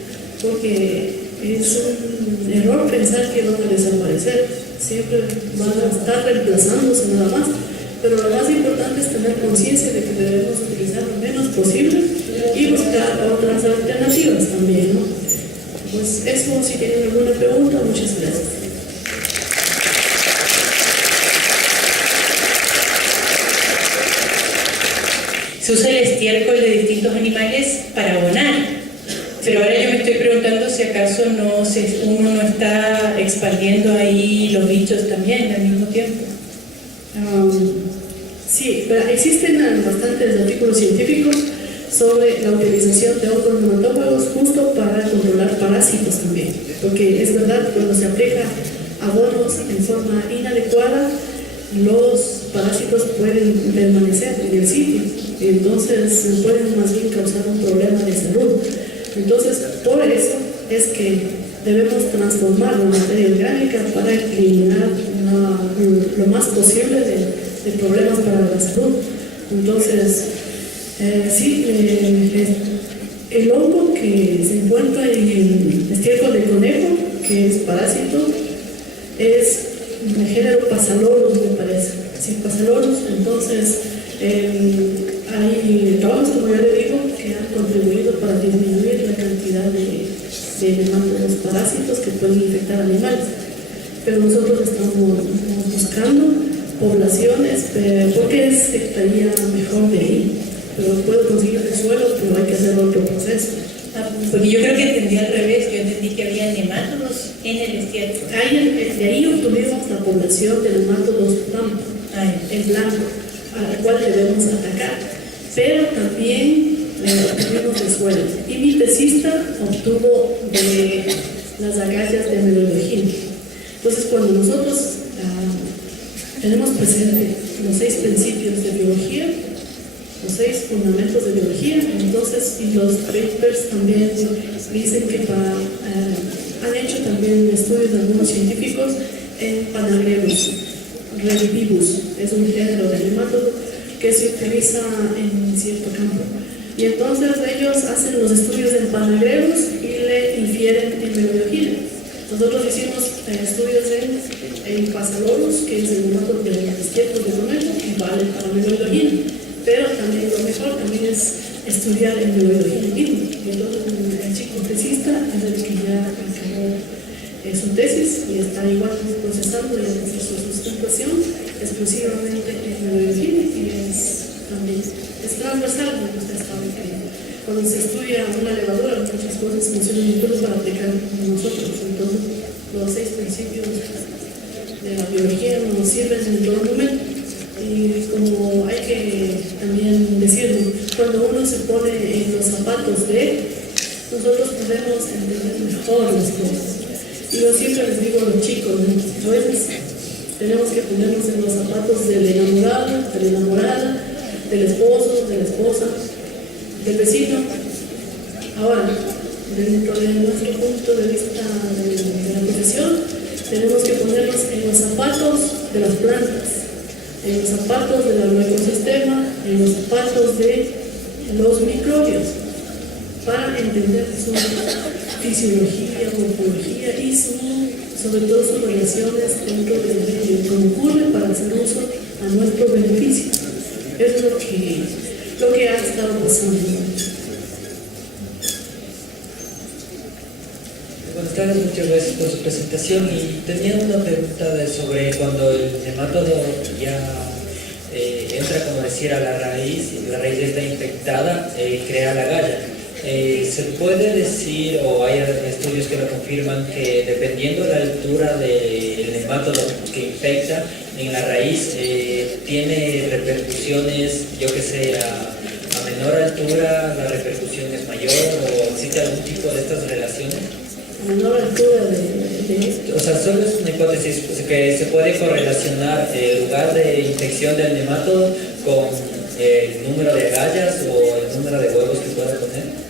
Porque es un error pensar que van a desaparecer, siempre van a estar reemplazándose nada más, pero lo más importante es tener conciencia de que debemos utilizar lo menos posible y buscar otras alternativas también, ¿no? Pues eso, si tienen alguna pregunta, muchas gracias. Se usa el estiércol de distintos animales para abonar, pero ahora yo me estoy preguntando si acaso uno no está expandiendo ahí los bichos también al mismo tiempo. Sí, pero existen bastantes artículos científicos sobre la utilización de hongos nematófagos justo para controlar parásitos también. porque es verdad, cuando se aplica abonos en forma inadecuada, los parásitos pueden permanecer en el sitio, entonces pueden más bien causar un problema de salud. Entonces, por eso es que debemos transformar la materia orgánica para eliminar lo más posible de problemas para la salud. Entonces, sí, el hongo que se encuentra en el estiércol de conejo, que es parásito, es de género Phasalurus, me parece. Sí, Phasalurus. Entonces, hay trabajos, como ya le digo, que han contribuido para disminuir la cantidad de nematodos parásitos que pueden infectar animales. Pero nosotros estamos buscando poblaciones, porque estaría mejor de ahí. Pero puedo conseguir el suelo, pero hay que hacer otro proceso. Porque yo creo que entendí al revés, yo entendí que había nemátodos en el estiércol. De ahí obtuvimos la población de nemátodos blanco, en blanco, a la cual debemos atacar. Pero también obtuvimos de suelo. Y mi tesista obtuvo de las agallas de meloidogina. Entonces, cuando nosotros tenemos presente los 6 principios de biología, los 6 fundamentos de biología, entonces, y los papers también dicen que han hecho también estudios de algunos científicos en Panagrelus redivivus, es un género de nemátodo que se utiliza en cierto campo. Y entonces ellos hacen los estudios en Panagrelus y le infieren en meloidogina. Nosotros hicimos estudios en Phasalurus, que es el nemátodo de los estiércol de conejo, y vale para meloidogina. Pero también lo mejor también es estudiar en meloidogina mismo. Y entonces el chico tesista es el que ya acabó su tesis y está igual procesando y hacer su sustentación exclusivamente en meloidogina, y es transversal. Ustedes saben que cuando se estudia una levadura, muchas cosas funcionan muy para aplicar nosotros. Entonces, los 6 principios de la biología nos sirven en todo momento. Y como hay que también decirlo, cuando uno se pone en los zapatos de él, nosotros podemos entender mejor las cosas. Y yo siempre les digo a los chicos, a veces tenemos que ponernos en los zapatos del enamorado, de la enamorada, del esposo, de la esposa, del vecino. Ahora, dentro de nuestro punto de vista de la profesión, tenemos que ponernos en los zapatos de las plantas, en los zapatos del ecosistema, en los zapatos de los microbios, para entender su fisiología, morfología y sobre todo sus relaciones dentro del medio, y cómo ocurre para hacer uso a nuestro beneficio. Es lo que ha estado pasando. Buenas tardes, muchas gracias por su presentación. Y tenía una pregunta sobre cuando el nemátodo ya entra, como decir, a la raíz, y la raíz está infectada, crea la galla. ¿Se puede decir, o hay estudios que lo confirman, que dependiendo de la altura del nemátodo que infecta en la raíz, tiene repercusiones, yo que sé, a menor altura la repercusión es mayor, o existe algún tipo de estas relaciones? A menor altura de esto. O sea, solo es una hipótesis que se puede correlacionar el lugar de infección del nemátodo con el número de agallas o el número de huevos que pueda poner.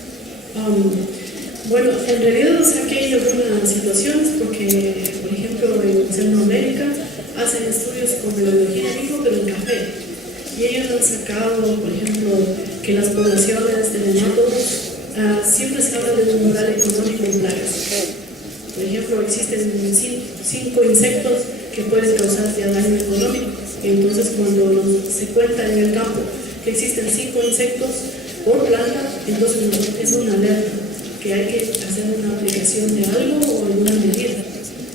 Bueno, en realidad no sé que hay algunas situaciones, porque, por ejemplo, en Centroamérica hacen estudios con meloidogina mismo, pero en café. Y ellos han sacado, por ejemplo, que las poblaciones de nemátodos siempre se habla de un moral económico en plagas. Por ejemplo, existen 5 insectos que pueden causar daño económico. Entonces, cuando se cuenta en el campo que existen 5 insectos por planta, entonces es una alerta que hay que hacer una aplicación de algo o alguna medida.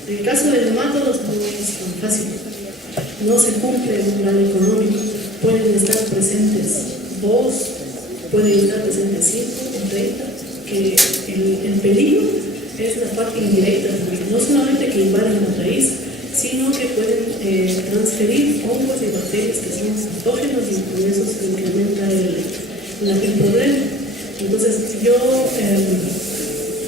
En el caso de nemátodos no es tan fácil. No se cumple un plan económico. Pueden estar presentes 2, pueden estar presentes 5 o 30, que el peligro es la parte indirecta, no solamente que invaden la raíz, sino que pueden transferir hongos y bacterias que son patógenos, y con eso se incrementa el problema. Entonces, yo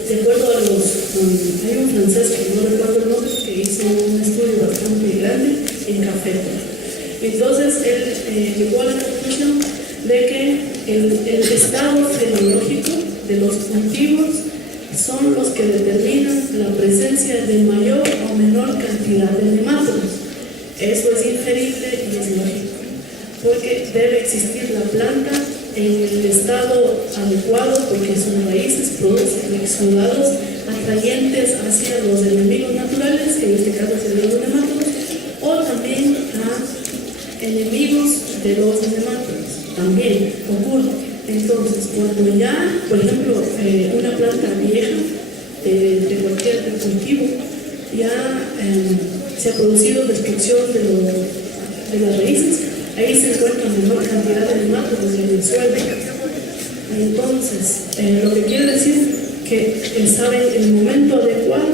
de acuerdo a hay un francés que no recuerdo el nombre, que hizo un estudio bastante grande en café. Entonces él llegó a la conclusión de que el estado fenológico de los cultivos son los que determinan la presencia de mayor o menor cantidad de nemátodos. Eso es inferible y es lógico, porque debe existir la planta en el estado adecuado, porque sus raíces producen exudados atrayentes hacia los enemigos naturales, que en este caso serían los nemátodos, o también a enemigos de los nemátodos. También ocurre. Entonces, cuando ya, por ejemplo, una planta vieja de cualquier cultivo, ya se ha producido destrucción de las raíces, ahí se encuentra menor cantidad de nemátodos en el suelo. Entonces, lo que quiere decir que saben el momento adecuado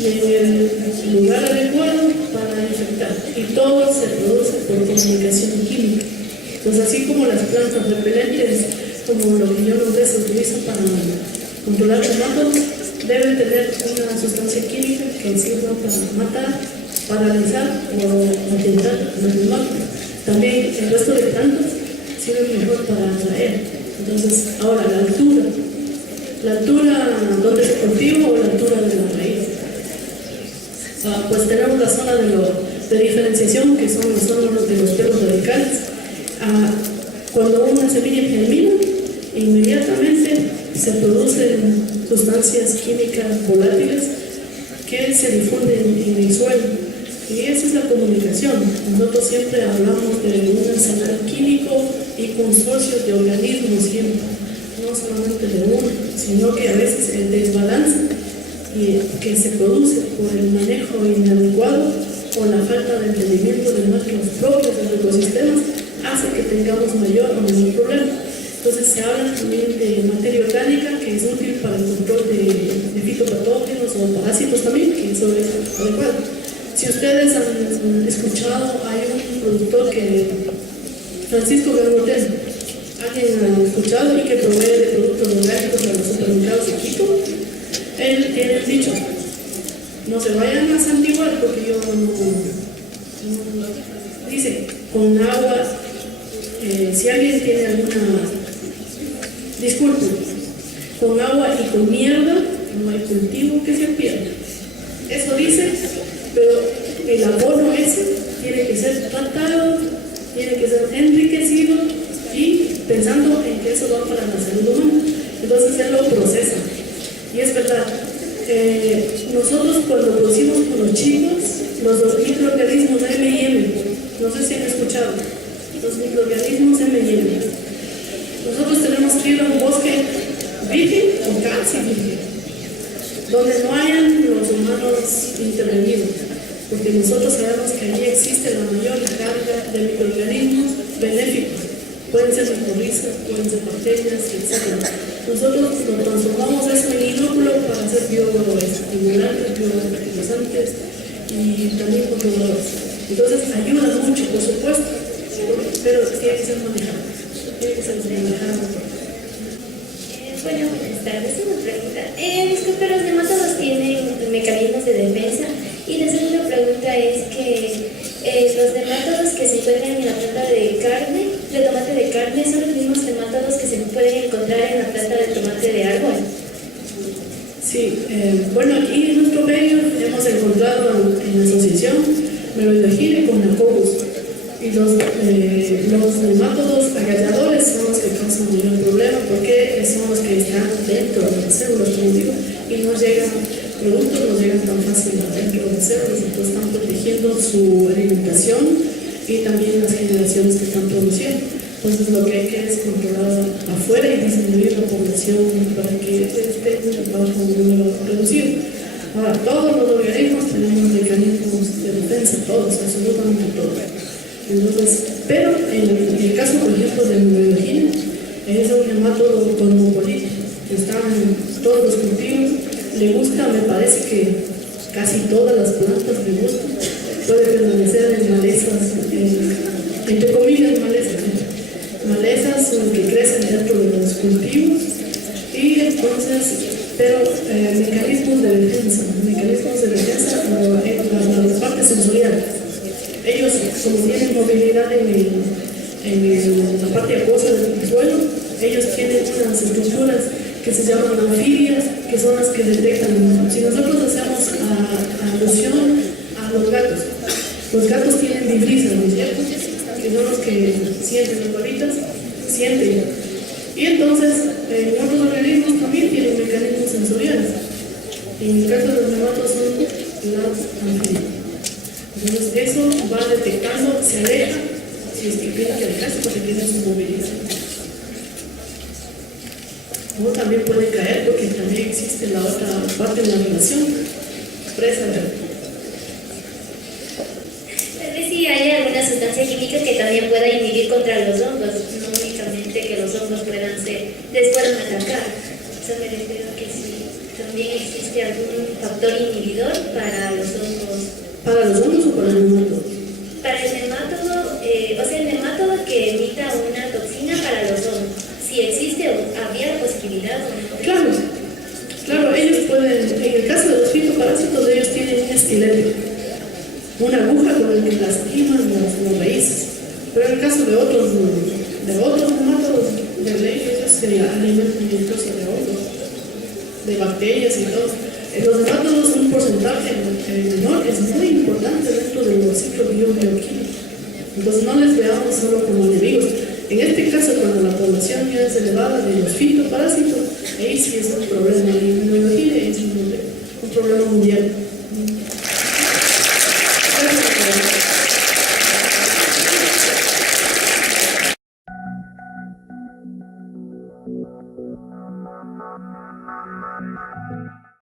y en el lugar adecuado para infectar. Y todo se produce por comunicación química. Entonces, así como las plantas repelentes, como lo que yo no sé, se utiliza para controlar nemátodos, deben tener una sustancia química que sirva para matar, paralizar o atentar los nemátodos. También el resto de plantas sirven mejor para atraer. Entonces, ahora la altura donde se cultiva o la altura de la raíz. Pues tenemos la zona de diferenciación, que son las zonas de los pelos radicales. Cuando una semilla germina, inmediatamente se producen sustancias químicas volátiles que se difunden en el suelo. Y esa es la comunicación. Nosotros siempre hablamos de un arsenal químico y consorcios de organismos siempre, no solamente de uno, sino que a veces el desbalance que se produce por el manejo inadecuado o la falta de entendimiento de nuestros propios ecosistemas hace que tengamos mayor o menor problema. Entonces se habla también de materia orgánica, que es útil para el control de fitopatógenos o parásitos también, que eso es adecuado. Si ustedes han escuchado, hay un productor Francisco Gargotel, alguien ha escuchado y que provee de productos orgánicos a los supermercados de Quito. Él tiene el dicho: no se vayan a santiguar, porque yo dice, con agua, si alguien tiene disculpe, con agua y con mierda no hay cultivo que se pierda. Eso dice, pero el abono ese tiene que ser tratado, tiene que ser enriquecido y pensando en que eso va para la salud humana. Entonces él lo procesa. Y es verdad, nosotros cuando producimos con los chicos, los microorganismos M&M, no sé si han escuchado, los microorganismos M&M. Nosotros tenemos que ir a un bosque virgen o casi virgen, donde no hayan los humanos intervenidos, porque nosotros sabemos que allí existe la mayor carga de microorganismos benéficos. Pueden ser micorrizas, pueden ser bacterias, etc. Nosotros lo transformamos eso en inóculo para hacer bioestimulantes, biofertilizantes y también controladores. Entonces ayuda mucho, por supuesto, pero tiene que ser manejado. Bueno, buenas tardes. Una pregunta. Disculpe, los nemátodos tienen mecanismos de defensa. Y la segunda pregunta es que los nemátodos que se encuentran en la planta de tomate de carne, son los mismos nemátodos que se pueden encontrar en la planta de tomate de árbol. Sí, bueno, aquí en nuestro medio hemos encontrado en la asociación Meloidogine con Nacobus. Y los nemátodos agalladores son los que causan mayor problema, porque son los que están dentro de las células, como digo, y no llegan, productos no llegan tan fácil dentro de las células, entonces están protegiendo su alimentación y también las generaciones que están produciendo. Entonces lo que hay que es controlar afuera y disminuir la población para que esté bajo un número reducido. Ahora, todos los organismos tenemos mecanismos de defensa, todos, absolutamente todos. Entonces, pero en el caso, por ejemplo, del meloidogine, es un nemátodo cosmopolita, que está en todos los cultivos, le gusta, me parece que casi todas las plantas le gustan, puede permanecer en malezas, entre comillas malezas que crecen dentro de los cultivos, y entonces pero mecanismos de defensa en la parte sensorial. Ellos, como tienen movilidad en la parte acuosa del suelo, ellos tienen unas estructuras que se llaman anfibias, que son las que detectan. Si nosotros hacemos alusión a los gatos tienen vibrisas, ¿no es cierto? Que son los que sienten las bolitas, sienten. Y entonces, otros organismos también tienen mecanismos sensoriales. En el caso de los nematodos son las anfibias. Entonces, eso va detectando, se aleja, si es que tiene que alejarse porque tiene su movilidad. O también puede caer porque también existe la otra parte de la relación presa. Tal vez sí haya alguna sustancia química que también pueda inhibir contra los hongos, no únicamente que los hongos les puedan atacar. O sea, me refiero a que si también existe algún factor inhibidor para los hongos. ¿Para los hongos o para el nemátodo? Para el nemátodo, o sea, el nemátodo que emita una toxina para los hongos. Si existe o había posibilidad o no. Claro, ellos pueden, en el caso de los fitoparásitos, ellos tienen un esqueleto, una aguja con la que lastiman las raíces. Pero en el caso de otros nemátodos, de ley, ellos se alimentan incluso de hongos, de bacterias y todo. Los nemátodos, un porcentaje menor, es muy importante dentro de los ciclos bioquímicos. Entonces no les veamos solo como enemigos. En este caso, cuando la población ya es elevada de los fitoparásitos, ahí sí es un problema. La inmunología es un problema mundial.